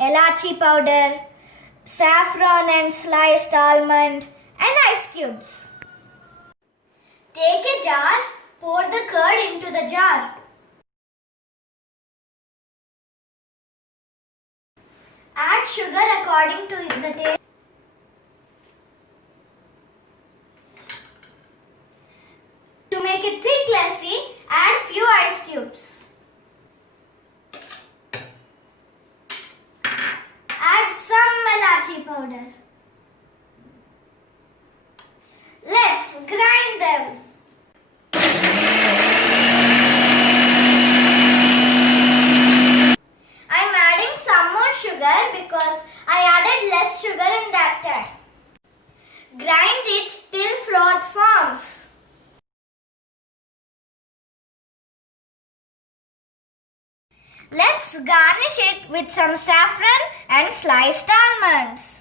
elaichi powder, saffron and sliced almond, and ice cubes. Take a jar, pour the curd into the jar. Add sugar according to the taste. To make a thick lassi, add few ice cubes. Add some elaichi powder. Let's grind them. I'm adding some more sugar because I added less sugar in that time. Grind it till froth forms. Let's garnish it with some saffron and sliced almonds.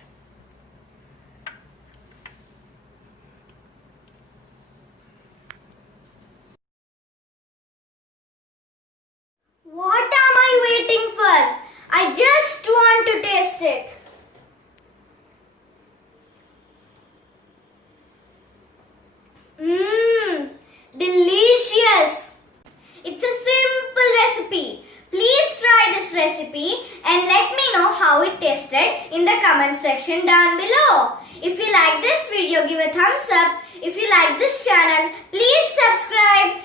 What am I waiting for? I just want to taste it. Delicious! It's a simple recipe. Please try this recipe and let me know how it tasted in the comment section down below. If you like this video, give a thumbs up. If you like this channel, please subscribe.